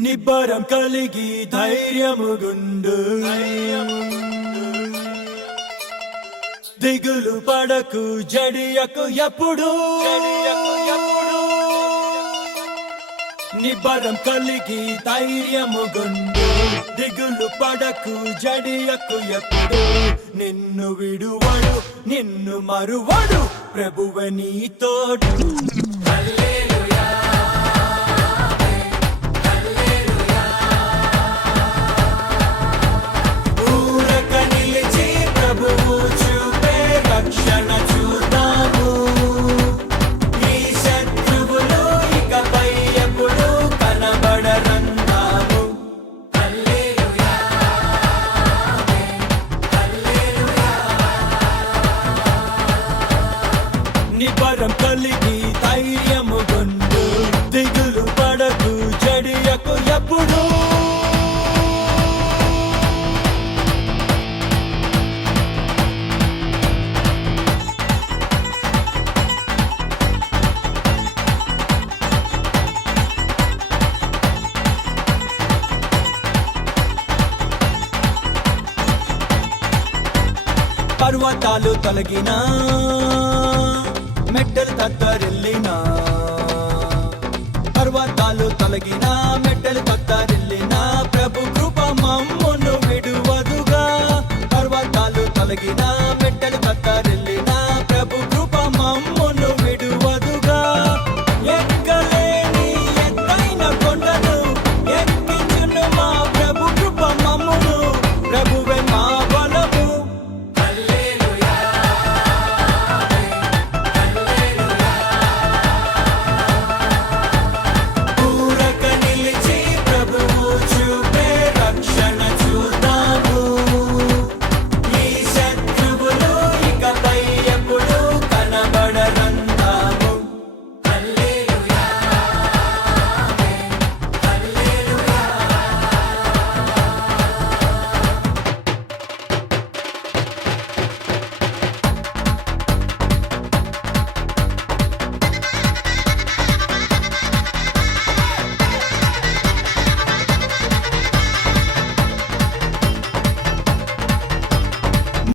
నిబ్బరం కలిగి ధైర్యముగుండు దిగులు పడకు జడియకు ఎప్పుడు నిబ్బరం కలిగి ధైర్యముగుండు దిగులు పడకు జడియకు ఎప్పుడు నిన్ను విడువడు నిన్ను మరువడు ప్రభువే నీ తోడు నిబ్బరం కలిగి ధైర్యముగుండు దిగులు పడకు జడియకు ఎప్పుడు పర్వతాలు తొలగినా మెట్టలు తత్తరిల్లినా పర్వతాలు తొలగినా మెట్టలు